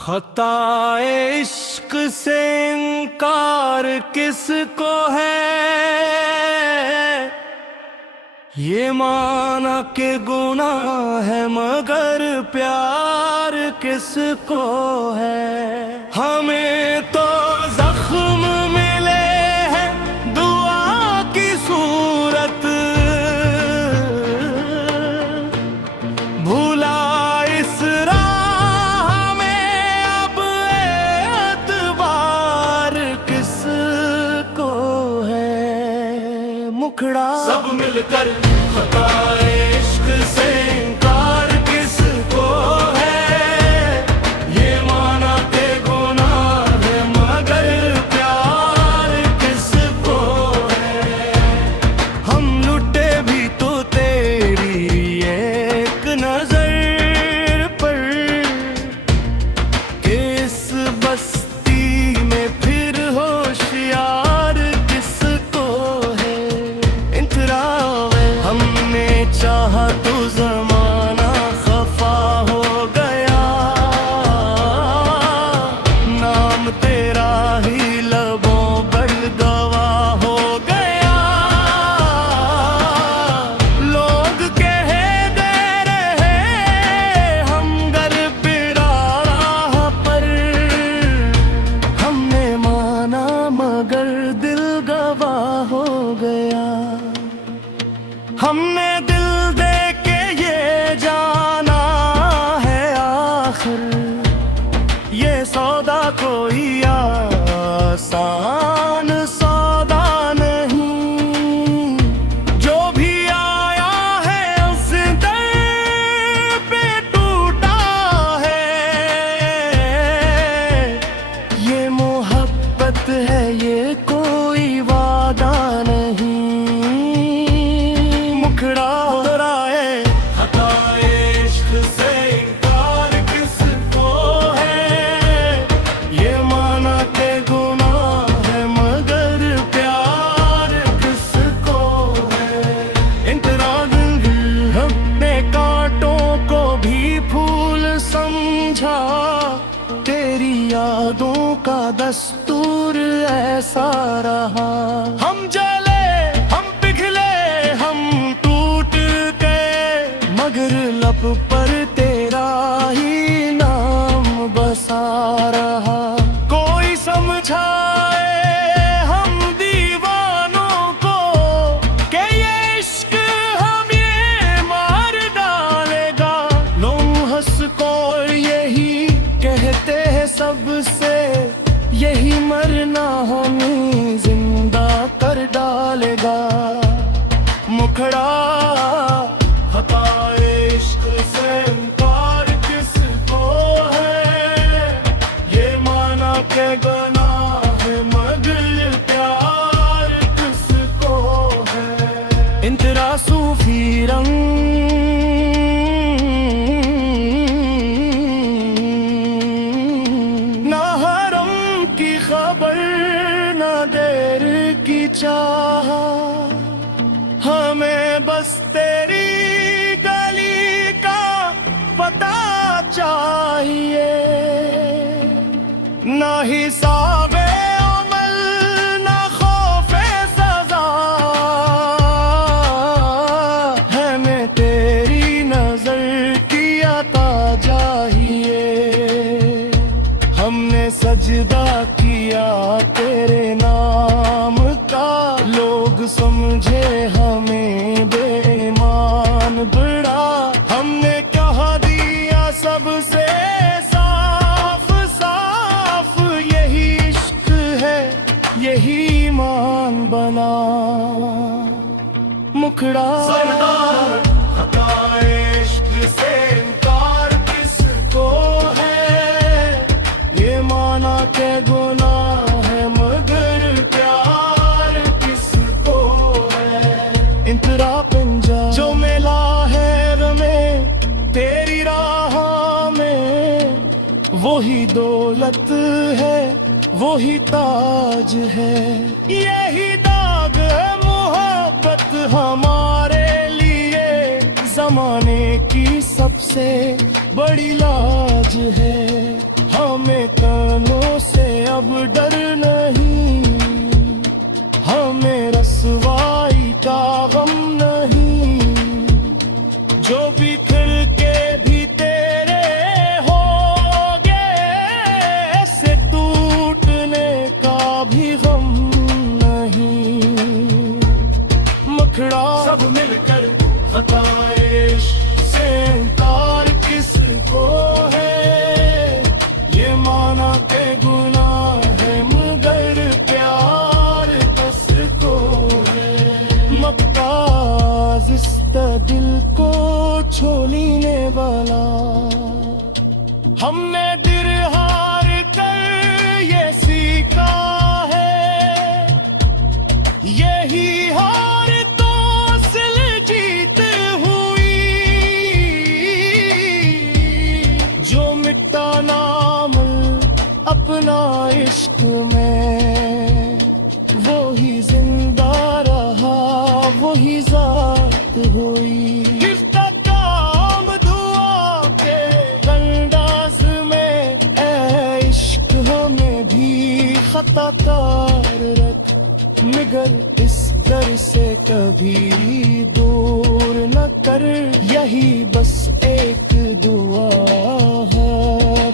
खताए इश्क से इनकार किसको है, ये माना कि गुनाह है मगर प्यार किसको है। हमें तो जख्म मिले हैं दुआ की सूरत, भूला इस राह में अब एतबार किसको है। मुखड़ा सब मिलकर खताए इश्क से इनकार किसको है, ये माना के गुनाह है मगर प्यार किसको है। हम लुटे भी तो तेरी एक नजर पर, किस बस्ती में फिर होशियार किसको है। इंतरावे हमने चाहा तो जमाना खफा हो गया, नाम तेरा ही लबों पर गवाह हो गया। लोग कह दे रहे हम घर पिरा राह पर, हमने माना मगर दिल गवाह हो गया। हमने दिल दे के ये जाना है आखिर, ये सौदा कोई आसान सौदा नहीं। जो भी आया है उस दर पे टूटा है, ये मोहब्बत है ये कोई वादा नहीं। मुखड़ा दोहराए खताए इश्क से इनकार किसको है, ये माना के गुनाह है मगर प्यार किसको है। इंतराज हमने कांटों को भी फूल समझा, तेरी यादों का दस्तूर ऐसा रहा। हम जले हम पिघले हम टूट गए, मगर लब पर तेरा ही नाम बसा रहा। कोई समझाए हम दीवानों को कि ये इश्क हम ये मार डालेगा। लोग हंस को यही कहते हैं सबसे, यही मरना हमें जिंदा कर डालेगा। मुखड़ा खताए इश्क से इनकार किसको है, ये माना के गुनाह है मगर प्यार किसको है। इन तेरा सूफी रंग ना हरम की खबर ना देर की चाह, हमें बस तेरी गली का पता चाहिए। ना हिसाबे अमल ना खौफे सजा, हमें तेरी नजर की अता चाहिए। हमने सजदा किया तेरे नाम का, लोग समझे हमें बेईमान बड़ा। हमने कह दिया सबसे साफ साफ, यही इश्क है यही ईमान बना। मुखड़ा खताए इश्क से इनकार किसको है, ये माना के गुनाह है मगर प्यार किसको है। इंतरा पंजा जो मिला है हमें तेरी राह में, वही दौलत है वही ताज है। यही दाग है मोहब्बत हमारे लिए, जमाने की सबसे बड़ी लाज है। हम हमें कानों से अब डर नहीं, हमें रसवाई का गम नहीं। जो बिखर के भी तेरे होगे, से टूटने का भी गम नहीं। मखड़ा सब मिलकर खताए से इनकार किसको है, ये माना के गुनाह है मगर प्यार कसको है। मक्ताज इस दिल को छोड़ने वाला, हमने दिल हार कर ये सीखा है, यही हार तो असल जीत हुई। जो मिटा नाम अपना इश्क में, वो ही जिंदा रहा, वो ही जात हुई। गिरता काम दुआ के अंदाज में, ऐ इश्क हमें भी खताकार रख, मगर इस दर से कभी दूर न कर, यही बस एक दुआ है।